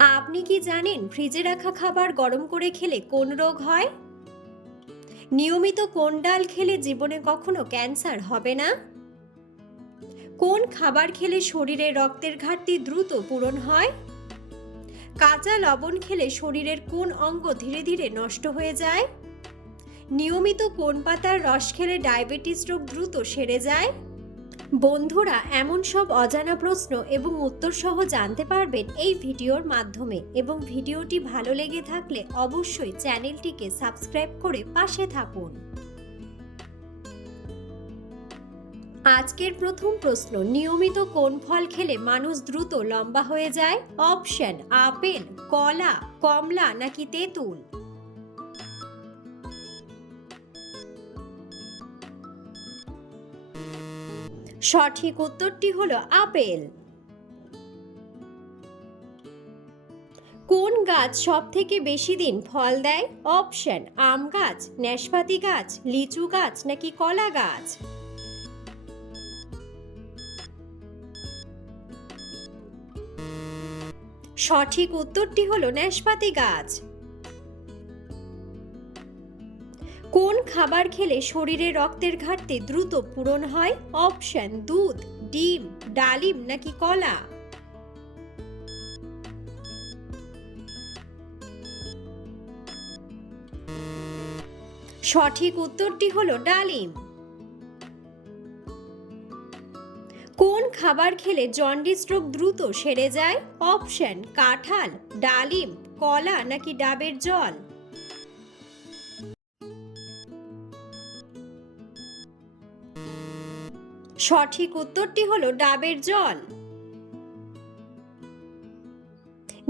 আপনি কি জানেন ফ্রিজে রাখা খাবার গরম করে খেলে কোন রোগ হয়? নিয়মিত কোন ডাল খেলে জীবনে কখনো ক্যান্সার হবে না? কোন খাবার খেলে শরীরে রক্তের ঘাটতি দ্রুত পূরণ হয়? কাঁচা লবণ খেলে শরীরের কোন অঙ্গ ধীরে ধীরে নষ্ট হয়ে যায়? নিয়মিত কোন পাতার রস খেলে ডায়াবেটিস রোগ দ্রুত সেরে যায়? বন্ধুরা, এমন সব অজানা প্রশ্ন এবং উত্তর সহ জানতে পারবেন এই ভিডিওর মাধ্যমে, এবং ভিডিওটি ভালো লেগে থাকলে অবশ্যই চ্যানেলটিকে সাবস্ক্রাইব করে পাশে থাকুন। আজকের প্রথম প্রশ্ন, নিয়মিত কোন ফল খেলে মানুষ দ্রুত লম্বা হয়ে যায়? অপশন: আপেল, কলা, কমলা নাকি তেঁতুল? সঠিক উত্তরটি হলো আপেল। কোন গাছ সব থেকে বেশি দিন ফল দেয়? অপশন: আম গাছ, নাশপাতি গাছ, লিচু গাছ নাকি কলা গাছ? সঠিক উত্তরটি হলো নাশপাতি গাছ। কোন খাবার খেলে শরীরে রক্তের ঘাটতি দ্রুত পূরণ হয়? অপশন: দুধ, ডিম, ডালিম নাকি কলা? সঠিক উত্তরটি হলো ডালিম। কোন খাবার খেলে জন্ডিস রোগ দ্রুত সেরে যায়? অপশন: কাঁঠাল, ডালিম, কলা নাকি ডাবের জল? সঠিক উত্তরটি হলো ডাবের জল।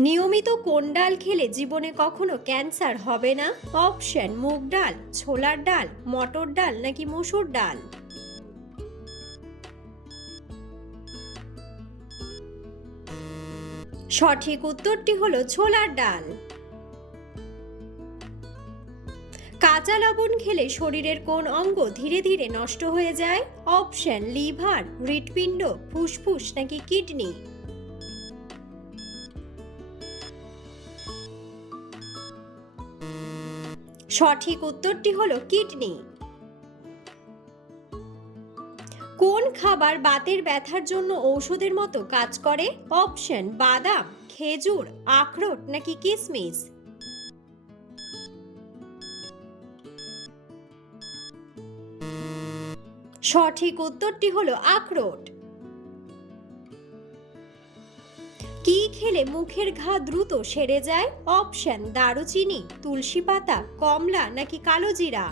নিয়মিত কোন ডাল খেলে জীবনে কখনো ক্যান্সার হবে না? অপশন: মুগ ডাল, ছোলার ডাল, মটর ডাল নাকি মসুর ডাল? সঠিক উত্তরটি হলো ছোলার ডাল। কাঁচা লবণ খেলে শরীরের কোন অঙ্গ ধীরে ধীরে নষ্ট হয়ে যায়? অপশন: লিভার, হৃৎপিণ্ড, ফুসফুস নাকি কিডনি? সঠিক উত্তরটি হলো কিডনি। কোন খাবার বাতের ব্যথার জন্য ঔষধের মতো কাজ করে? অপশন: বাদাম, খেজুর, আখরোট নাকি কিশমিশ? সঠিক উত্তরটি হলো আখরোট। কি খেলে মুখের ঘা দ্রুত সেরে যায়? অপশন: দারুচিনি, তুলসী পাতা, কমলা নাকি কালোজিরা?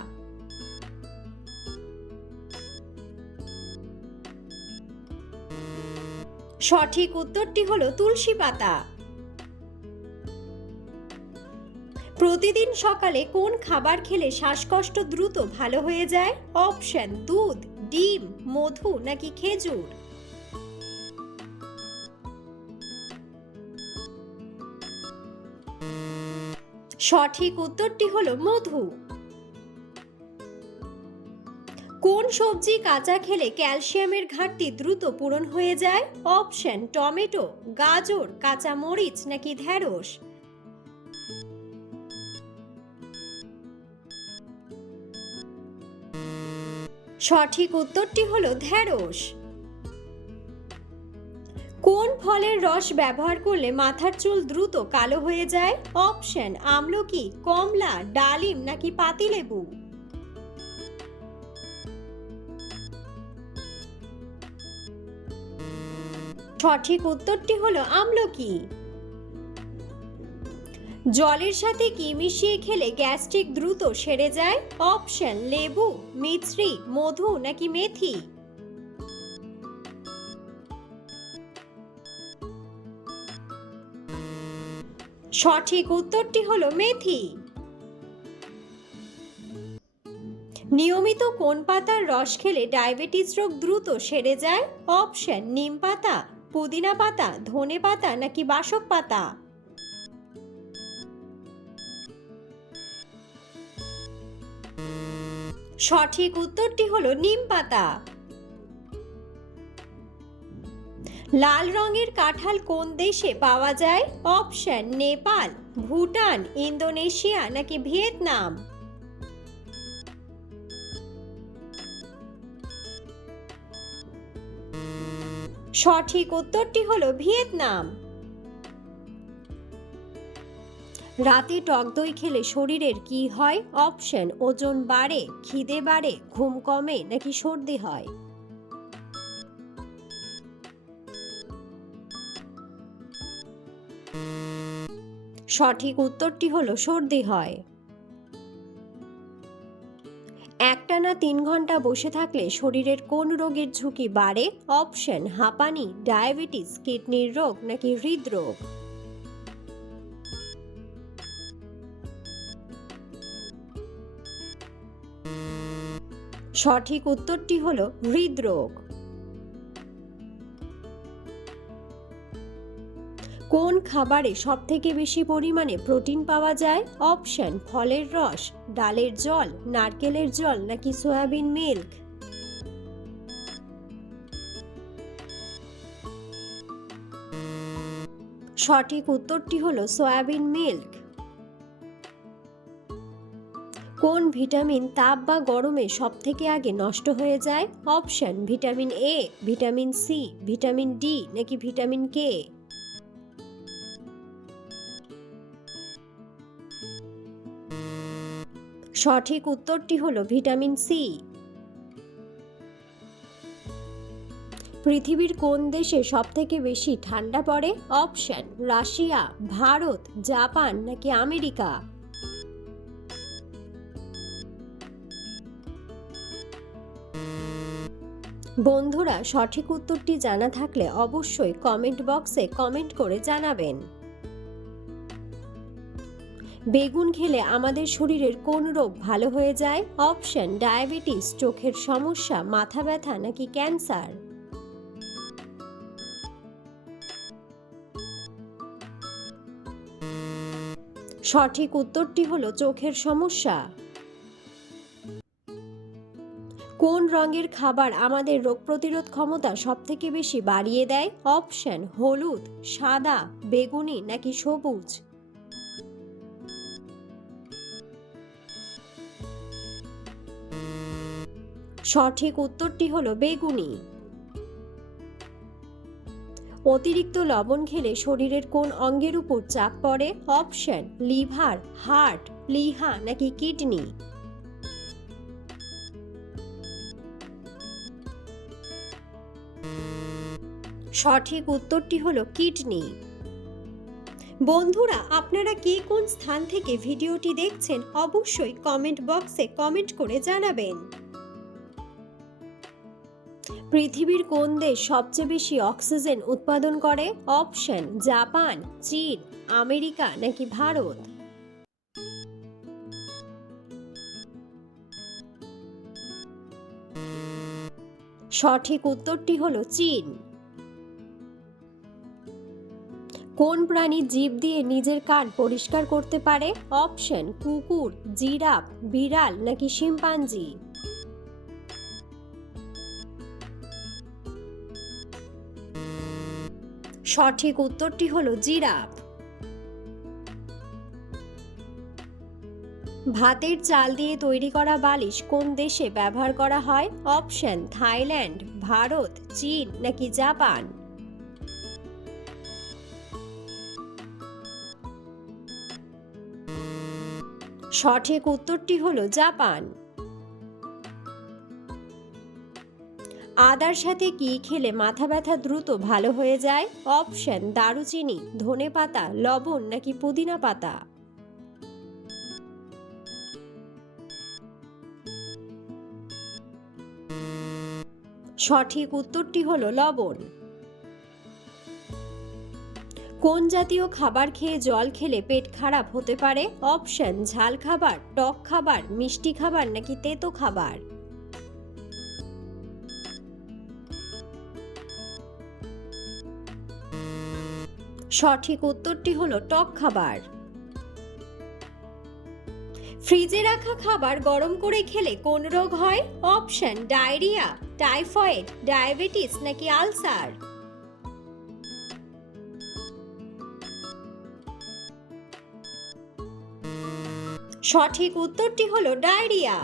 সঠিক উত্তরটি হলো তুলসী পাতা। প্রতিদিন সকালে কোন খাবার খেলে শ্বাসকষ্ট দ্রুত ভালো হয়ে যায়? অপশন: দুধ, ডিম, মধু নাকি খেজুর? সঠিক উত্তরটি হলো মধু। কোন সবজি কাঁচা খেলে ক্যালসিয়ামের ঘাটতি দ্রুত পূরণ হয়ে যায়? অপশন: টমেটো, গাজর, কাঁচা মরিচ নাকি ঢেঁড়স? সঠিক উত্তরটি হলো ঢেঁড়স। কোন ফলের রস ব্যবহার করলে মাথার চুল দ্রুত কালো হয়ে যায়? অপশন: আমলকি, কমলা, ডালিম নাকি পাতিলেবু? সঠিক উত্তরটি হলো আমলকি। জলের সাথে কি মিশিয়ে খেলে গ্যাস্ট্রিক দ্রুত সেরে যায়? অপশন: লেবু, মিছরি, মধু নাকি মেথি? সঠিক উত্তরটি হলো মেথি। নিয়মিত কোন পাতার রস খেলে ডায়াবেটিস রোগ দ্রুত সেরে যায়? অপশন: নিম পাতা, পুদিনা পাতা, ধনে পাতা নাকি বাসক পাতা? সঠিক উত্তরটি হলো নিম পাতা। লাল রঙের কাঁঠাল কোন দেশে পাওয়া যায়? অপশন নেপাল, ভুটান, ইন্দোনেশিয়া নাকি ভিয়েতনাম। সঠিক উত্তরটি হলো ভিয়েতনাম। রাতে টক দই খেলে শরীরের কি হয়? অপশন ওজন বাড়ে, খিদে বাড়ে, ঘুম কমে নাকি সর্দি হয়। সঠিক উত্তরটি হলো সর্দি হয়। একটানা 3 ঘন্টা বসে থাকলে শরীরের কোন রোগের ঝুঁকি বাড়ে? অপশন হাঁপানি, ডায়াবেটিস, কিডনির রোগ নাকি হৃদরোগ। সঠিক উত্তরটি হলো হৃদরোগ। কোন খাবারে সবথেকে বেশি পরিমাণে প্রোটিন পাওয়া যায়? অপশন ফলের রস, ডালের জল, নারকেলের জল নাকি সয়াবিন মিল্ক। সঠিক উত্তরটি হলো সয়াবিন মিল্ক। কোন ভিটামিন তাপ বা গরমে সবথেকে আগে নষ্ট হয়ে যায়? Option vitamin A, vitamin C, vitamin D নাকি ভিটামিন কে। সঠিক উত্তরটি হলো ভিটামিন সি। পৃথিবীর কোন দেশে সবথেকে বেশি ঠান্ডা পড়ে? অপশন রাশিয়া, ভারত, জাপান নাকি আমেরিকা। বন্ধুরা, সঠিক উত্তরটি জানা থাকলে অবশ্যই কমেন্ট বক্সে কমেন্ট করে জানাবেন। বেগুন খেলে আমাদের শরীরের কোন রোগ ভালো হয়ে যায়? অপশন ডায়াবেটিস, চোখের সমস্যা, মাথা ব্যথা নাকি ক্যান্সার। সঠিক উত্তরটি হলো চোখের সমস্যা। কোন রঙের খাবার আমাদের রোগ প্রতিরোধ ক্ষমতা সবথেকে বেশি বাড়িয়ে দেয়? অপশন হলুদ, সাদা, বেগুনি নাকি সবুজ। সঠিক উত্তরটি হলো বেগুনি। অতিরিক্ত লবণ খেলে শরীরের কোন অঙ্গের উপর চাপ পড়ে? অপশন লিভার, হার্ট, প্লিহা নাকি কিডনি। সঠিক উত্তরটি হলো কিডনি। বন্ধুরা, আপনারা কে কোন স্থান থেকে ভিডিওটি দেখছেন অবশ্যই কমেন্ট বক্সে কমেন্ট করে জানাবেন। পৃথিবীর কোন দেশ সবচেয়ে বেশি অক্সিজেন উৎপাদন করে? অপশন জাপান, চীন, আমেরিকা নাকি ভারত। সঠিক উত্তরটি হলো চীন। কোন প্রাণী জিভ দিয়ে নিজের কান পরিষ্কার করতে পারে? অপশন কুকুর, জিরাফ, বিড়াল নাকি শিম্পাঞ্জি। সঠিক উত্তরটি হলো জিরাফ। ভাতের চাল দিয়ে তৈরি করা বালিশ কোন দেশে ব্যবহার করা হয়? অপশন থাইল্যান্ড, ভারত, চীন নাকি জাপান। সঠিক উত্তরটি হলো জাপান। আদার সাথে কি খেলে মাথা ব্যথা দ্রুত ভালো হয়ে যায়? অপশন দারুচিনি, ধনেপাতা, লবণ নাকি পুদিনা পাতা। সঠিক উত্তরটি হলো লবণ। কোন জাতীয় খাবার খেয়ে জল খেলে পেট খারাপ হতে পারে? অপশন ঝাল খাবার, টক খাবার, মিষ্টি খাবার নাকি তেতো খাবার। সঠিক উত্তরটি হলো টক খাবার। ফ্রিজে রাখা খাবার গরম করে খেলে কোন রোগ হয়? অপশন ডায়রিয়া, টাইফয়েড, ডায়াবেটিস নাকি আলসার। সঠিক উত্তরটি হলো ডায়রিয়া।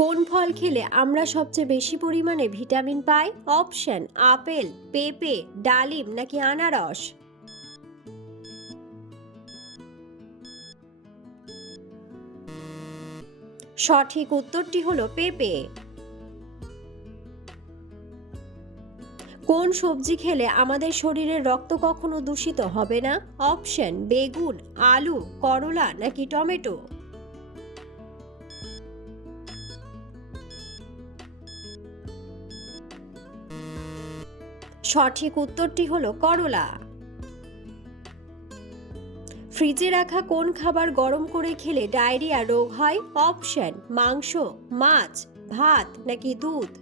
কোন ফল খেলে আমরা সবচেয়ে বেশি পরিমাণে ভিটামিন পাই? অপশন: আপেল, পেঁপে, ডালিম নাকি আনারস। সঠিক উত্তরটি হলো পেঁপে। কোন সবজি খেলে আমাদের শরীরের রক্ত কখনো দূষিত হবে না? অপশন: বেগুন, আলু, করলা নাকি টমেটো। সঠিক উত্তরটি হলো করলা। ফ্রিজে রাখা কোন খাবার গরম করে খেলে ডায়রিয়া রোগ হয়? অপশন: মাংস, মাছ, ভাত নাকি দুধ।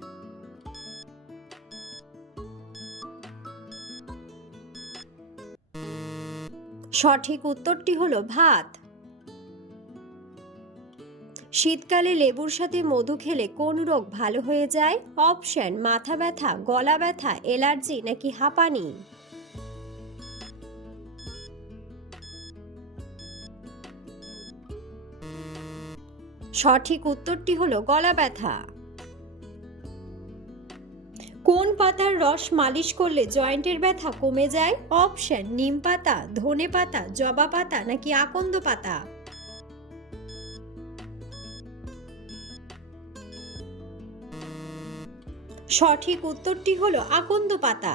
সঠিক উত্তরটি হলো ভাত। শীতকালে লেবুর সাথে মধু খেলে কোন রোগ ভালো হয়ে যায়? অপশন: মাথা ব্যথা, গলা ব্যথা, অ্যালার্জি নাকি হাঁপানি। সঠিক উত্তরটি হলো গলা ব্যথা। কোন পাতার রস মালিশ করলে জয়েন্টের ব্যথা কমে যায়? অপশন: নিম পাতা, ধনে পাতা, জবা পাতা নাকি আকন্দ পাতা। সঠিক উত্তরটি হলো আকন্দ পাতা।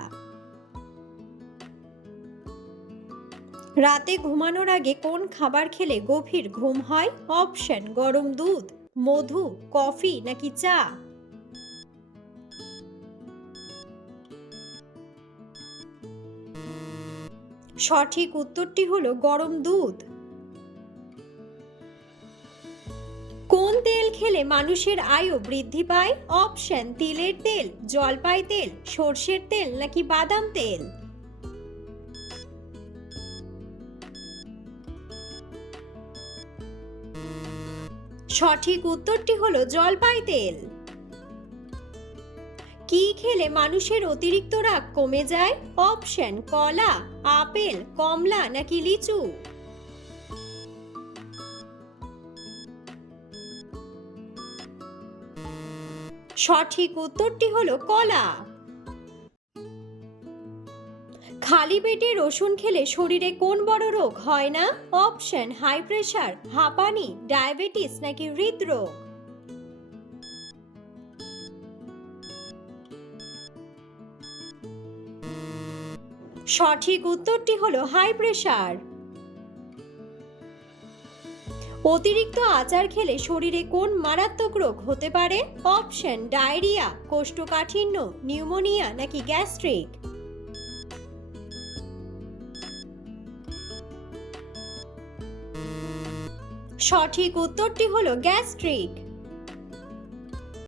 রাতে ঘুমানোর আগে কোন খাবার খেলে গভীর ঘুম হয়? অপশন: গরম দুধ, মধু, কফি নাকি চা। সঠিক উত্তরটি হলো গরম দুধ। কোন তেল খেলে মানুষের আয়ু বৃদ্ধি পায়? অপশন: তিলের তেল, জলপাই তেল, সর্ষের তেল নাকি বাদাম তেল। সঠিক উত্তরটি হলো জলপাই তেল। কি খেলে মানুষের অতিরিক্ত রাগ কমে যায়? অপশন: কলা, আপেল, কমলা নাকি লিচু। সঠিক উত্তরটি হলো কলা। খালি পেটে রসুন খেলে শরীরে কোন বড় রোগ হয় না? অপশন: হাই প্রেসার, হাঁপানি, ডায়াবেটিস নাকি হৃদরোগ। সঠিক উত্তরটি হলো হাই প্রেসার। অতিরিক্ত আচার খেলে শরীরে কোন মারাত্মক রোগ হতে পারে? অপশন: ডায়রিয়া, কোষ্ঠকাঠিন্য, নিউমোনিয়া নাকি গ্যাস্ট্রিক। সঠিক উত্তরটি হলো গ্যাস্ট্রিক।